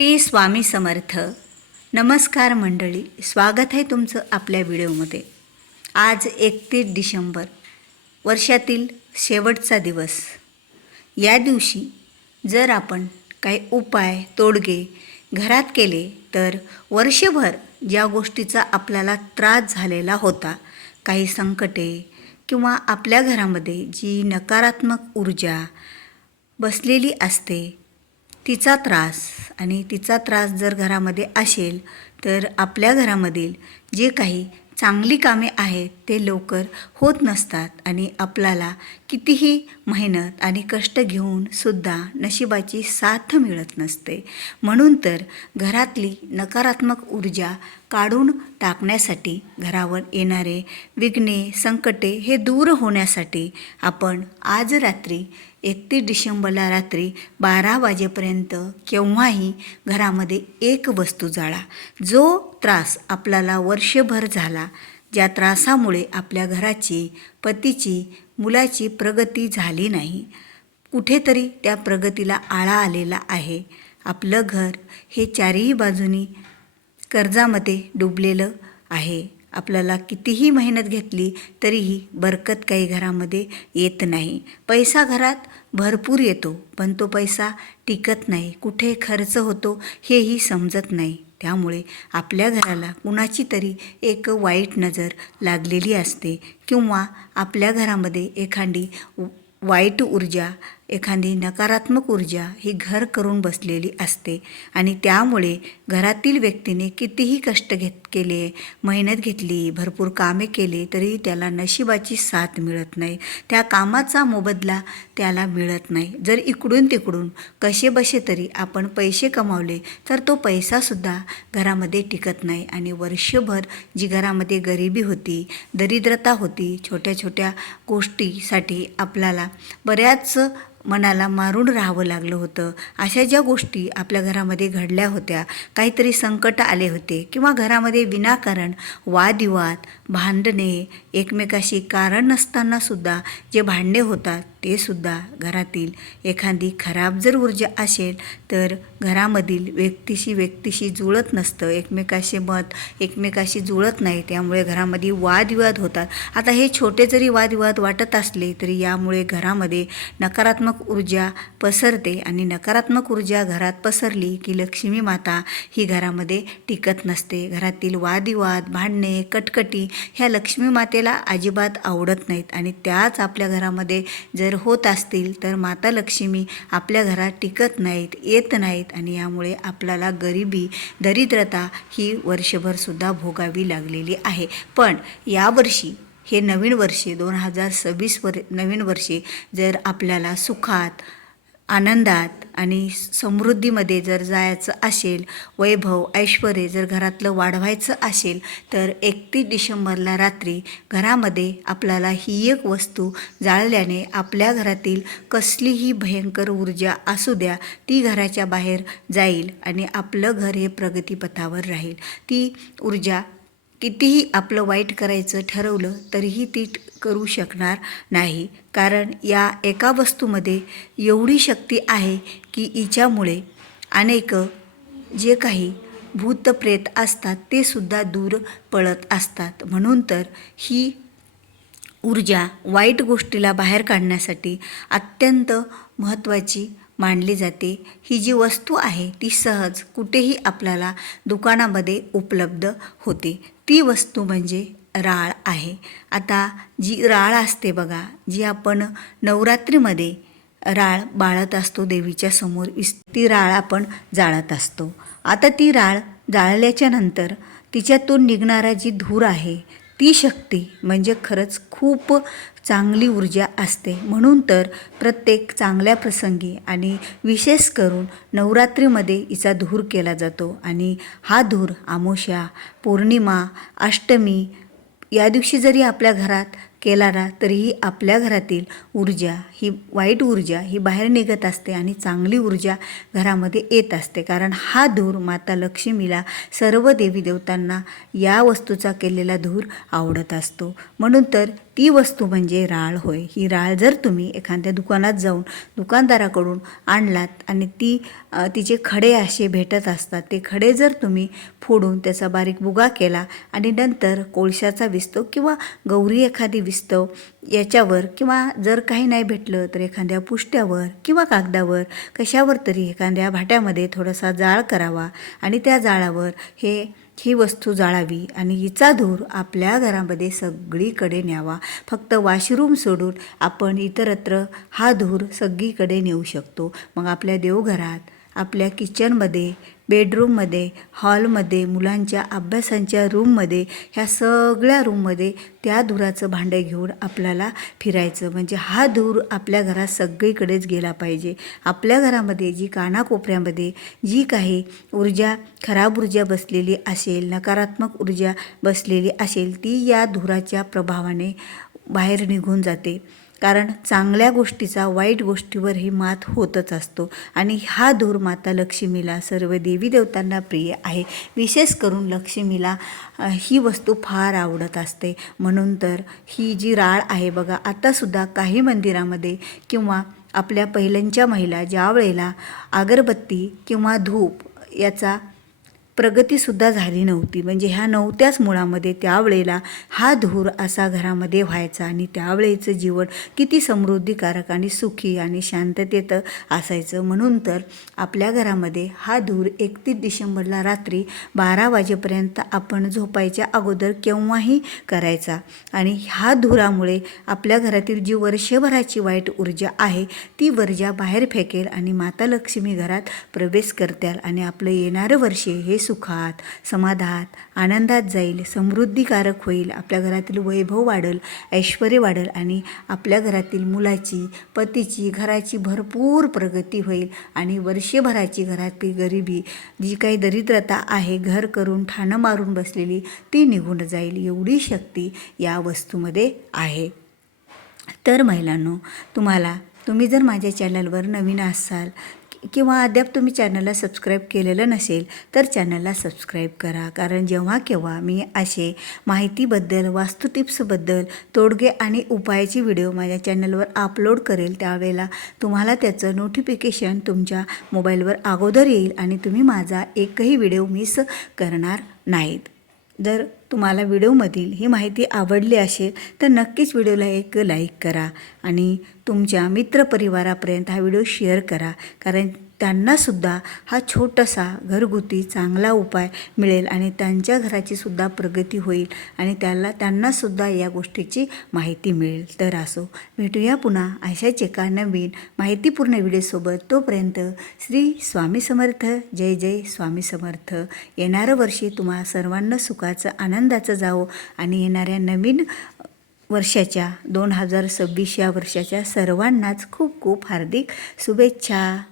श्री स्वामी समर्थ. नमस्कार मंडळी स्वागत आहे तुमचं आपल्या व्हिडिओमध्ये. आज एकतीस डिसेंबर वर्षातील शेवटचा दिवस. या दिवशी जर आपण काही उपाय तोडगे घरात केले तर वर्षभर ज्या गोष्टीचा आपल्याला त्रास झालेला होता काही संकटे किंवा आपल्या घरामध्ये जी नकारात्मक ऊर्जा बसलेली असते तिचा त्रास आणि तिचा त्रास जर घरामध्ये असेल तर आपल्या घरामधील जे काही चांगली कामे आहेत ते लवकर होत नसतात आणि आपल्याला कितीही मेहनत आणि कष्ट घेऊन सुद्धा नशिबाची साथ मिळत नसते. म्हणून तर घरातली नकारात्मक ऊर्जा काढून टाकण्यासाठी घरावर येणारे विघ्ने संकटे हे दूर होण्यासाठी आपण आज रात्री एकतीस डिसेंबरला रात्री बारा वाजेपर्यंत केव्हाही घरामध्ये एक वस्तू जाळा. जो त्रास आपल्याला वर्षभर झाला ज्या त्रासामुळे आपल्या घराची पतीची मुलाची प्रगती झाली नाही. कुठेतरी त्या प्रगतीला आळा आलेला आहे. आपलं घर हे चारही बाजूनी कर्जामध्ये डुबलेलं आहे. आपल्याला कितीही मेहनत घेतली तरीही बरकत काही घरामध्ये येत नाही. पैसा घरात भरपूर येतो पण तो पैसा टिकत नाही. कुठे खर्च होतो हेही समजत नाही. त्यामुळे आपल्या घराला कुणाची तरी एक वाईट नजर लागलेली असते किंवा आपल्या घरामध्ये एखादी वाईट ऊर्जा एखादी नकारात्मक ऊर्जा ही घर करून बसलेली असते आणि त्यामुळे घरातील व्यक्तीने कितीही कष्ट घेत केले मेहनत घेतली भरपूर कामे केले तरी त्याला नशिबाची साथ मिळत नाही. त्या कामाचा मोबदला त्याला मिळत नाही. जर इकडून तिकडून कसेबसे तरी आपण पैसे कमावले तर तो पैसासुद्धा घरामध्ये टिकत नाही आणि वर्षभर जी घरामध्ये गरिबी होती दरिद्रता होती छोट्या छोट्या गोष्टीसाठी आपल्याला बऱ्याच मनाला मारून राहावं लागलं होतं. अशा ज्या गोष्टी आपल्या घरामध्ये घडल्या होत्या काहीतरी संकट आले होते किंवा घरामध्ये विनाकारण वादविवाद भांडणे एकमेकाशी कारण नसतानासुद्धा जे भांडणे होतात ते सुद्धा घरातील एखादी खराब जर ऊर्जा असेल तर घरामधील व्यक्तीशी व्यक्तीशी जुळत नसतं. एकमेकाशी मत एकमेकाशी जुळत नाही. त्यामुळे घरामध्ये वादविवाद होतात. आता हे छोटे जरी वादविवाद वाटत असले तरी यामुळे घरामध्ये नकारात्मक ऊर्जा पसरते आणि नकारात्मक ऊर्जा घरात पसरली की लक्ष्मी माता ही घरामध्ये टिकत नसते. घरातील वादविवाद भांडणे कटकटी ह्या लक्ष्मी मातेला अजिबात आवडत नाहीत आणि त्याच आपल्या घरामध्ये जर जर होत असतील तर माता लक्ष्मी आपल्या घरात टिकत नाहीत येत नाहीत आणि यामुळे आपल्याला गरिबी दरिद्रता ही वर्षभरसुद्धा भोगावी लागलेली आहे. पण यावर्षी हे नवीन वर्षे दोन हजार सव्वीस वर नवीन वर्षे जर आपल्याला सुखात आनंदात आणि समृद्धीमध्ये जर जायचं असेल वैभव ऐश्वर जर घरातलं वाढवायचं असेल तर एकतीस डिसेंबरला रात्री घरामध्ये आपल्याला ही एक वस्तू जाळल्याने आपल्या घरातील कसलीही भयंकर ऊर्जा असू द्या ती घराच्या बाहेर जाईल आणि आपलं घर हे प्रगतीपथावर राहील. ती ऊर्जा कितीही आपलं वाईट करायचं ठरवलं तरीही ती करू शकणार नाही. कारण या एका वस्तूमध्ये एवढी शक्ती आहे की हिच्यामुळे अनेक जे काही भूतप्रेत असतात ते सुद्धा दूर पळत असतात. म्हणून तर ही ऊर्जा वाईट गोष्टीला बाहेर काढण्यासाठी अत्यंत महत्त्वाची मांडली जाते. ही जी वस्तू आहे ती सहज कुठेही आपल्याला दुकानामध्ये उपलब्ध होते. ती वस्तू म्हणजे राळ आहे. आता जी राळ असते बघा जी आपण नवरात्रीमध्ये राळ बाळत असतो देवीच्या समोर इस ती राळ आपण जाळत असतो. आता ती राळ जाळल्याच्या नंतर तिच्यातून निघणारा जी धूर आहे ती शक्ती म्हणजे खरंच खूप चांगली ऊर्जा असते. म्हणून तर प्रत्येक चांगल्या प्रसंगी आणि विशेष करून नवरात्रीमध्ये हिचा धूर केला जातो. आणि हा धूर आमोशा पौर्णिमा अष्टमी या दिवशी जरी आपल्या घरात केला ना तरीही आपल्या घरातील ऊर्जा ही वाईट ऊर्जा ही बाहेर निघत असते आणि चांगली ऊर्जा घरामध्ये येत असते. कारण हा धूर माता लक्ष्मीला सर्व देवी देवतांना या वस्तूचा केलेला धूर आवडत असतो. म्हणून तर ती वस्तू म्हणजे राळ होय. ही राळ जर तुम्ही एखाद्या दुकानात जाऊन दुकानदाराकडून आणलात आणि ती तिचे खडे असे भेटत असतात ते खडे जर तुम्ही फोडून त्याचा बारीक बुगा केला आणि नंतर कोळशाचा विस्तव किंवा गौरी एखादी विस्तव याच्यावर किंवा जर काही नाही भेटलं तर एखाद्या पुष्ट्यावर किंवा कागदावर कशावर तरी एखाद्या भाट्यामध्ये थोडासा जाळ करावा आणि त्या जाळावर हे ही वस्तू जाळावी आणि हिचा धूर आपल्या घरामध्ये सगळीकडे न्यावा. फक्त वॉशरूम सोडून आपण इतरत्र हा धूर सगळीकडे नेऊ शकतो. मग आपल्या देवघरात आपल्या किचनमध्ये बेडरूममध्ये हॉलमध्ये मुलांच्या अभ्यासांच्या रूममध्ये ह्या सगळ्या रूममध्ये त्या धुराचं भांडं घेऊन आपल्याला फिरायचं. म्हणजे हा धूर आपल्या घरात सगळीकडेच गेला पाहिजे. आपल्या घरामध्ये जी कानाकोपऱ्यामध्ये जी काही ऊर्जा खराब ऊर्जा बसलेली असेल नकारात्मक ऊर्जा बसलेली असेल ती या धुराच्या प्रभावाने बाहेर निघून जाते. कारण चांगल्या गोष्टीचा वाईट गोष्टीवरही मात होतच असतो. आणि हा धूर माता लक्ष्मीला सर्व देवी देवतांना प्रिय आहे. विशेष करून लक्ष्मीला ही वस्तू फार आवडत असते. म्हणून तर ही जी राळ आहे बघा आतासुद्धा काही मंदिरामध्ये किंवा आपल्या पहिल्यांच्या महिला ज्या वेळेला अगरबत्ती किंवा धूप याचा प्रगतीसुद्धा झाली नव्हती. म्हणजे ह्या नव्हत्याच मुळामध्ये त्यावेळेला हा धूर असा घरामध्ये व्हायचा आणि त्यावेळेचं जीवन किती समृद्धीकारक आणि सुखी आणि शांततेत असायचं. म्हणून तर आपल्या घरामध्ये हा धूर एकतीस डिसेंबरला रात्री बारा वाजेपर्यंत आपण झोपायच्या अगोदर केव्हाही करायचा. आणि ह्या धुरामुळे आपल्या घरातील जी वर्षभराची वाईट ऊर्जा आहे ती ऊर्जा बाहेर फेकेल आणि माता लक्ष्मी घरात प्रवेश करत्याल आणि आपलं येणारं वर्ष हे सुखात समाधात आनंदात जाईल समृद्धीकारक होईल आपल्या घरातील वैभव वाढेल ऐश्वर वाढेल आणि आपल्या घरातील मुलाची पतीची घराची भरपूर प्रगती होईल आणि वर्षभराची घरातली गरिबी जी काही दरिद्रता आहे घर करून ठाणं मारून बसलेली ती निघून जाईल एवढी शक्ती या वस्तूमध्ये आहे. तर महिलांनो तुम्हाला तुम्ही जर माझ्या चॅनलवर नवीन असाल किंवा अद्याप तुम्ही चॅनलला सबस्क्राईब केलेलं नसेल तर चॅनलला सबस्क्राईब करा. कारण जेव्हा केव्हा मी असे माहितीबद्दल वास्तुटिप्सबद्दल तोडगे आणि उपायाची व्हिडिओ माझ्या चॅनलवर अपलोड करेल त्यावेळेला तुम्हाला त्याचं नोटिफिकेशन तुमच्या मोबाईलवर अगोदर येईल आणि तुम्ही माझा एकही व्हिडिओ मिस करणार नाहीत. जर तुम्हाला व्हिडिओमधील ही माहिती आवडली असेल तर नक्कीच व्हिडिओला एक लाईक करा आणि तुमच्या मित्रपरिवारापर्यंत हा व्हिडिओ शेअर करा. कारण त्यांनासुद्धा हा छोटासा घरगुती चांगला उपाय मिळेल आणि त्यांच्या घराची सुद्धा प्रगती होईल आणि त्याला त्यांनासुद्धा या गोष्टीची माहिती मिळेल. तर असो भेटूया पुन्हा अशाच एका नवीन माहितीपूर्ण व्हिडिओसोबत. तोपर्यंत श्री स्वामी समर्थ जय जय स्वामी समर्थ. येणारं वर्षी तुम्हा सर्वांना सुखाचं आनंदाचं जावो आणि येणाऱ्या नवीन वर्षाच्या दोन हजार सव्वीस या वर्षाच्या सर्वांनाच खूप खूप हार्दिक शुभेच्छा.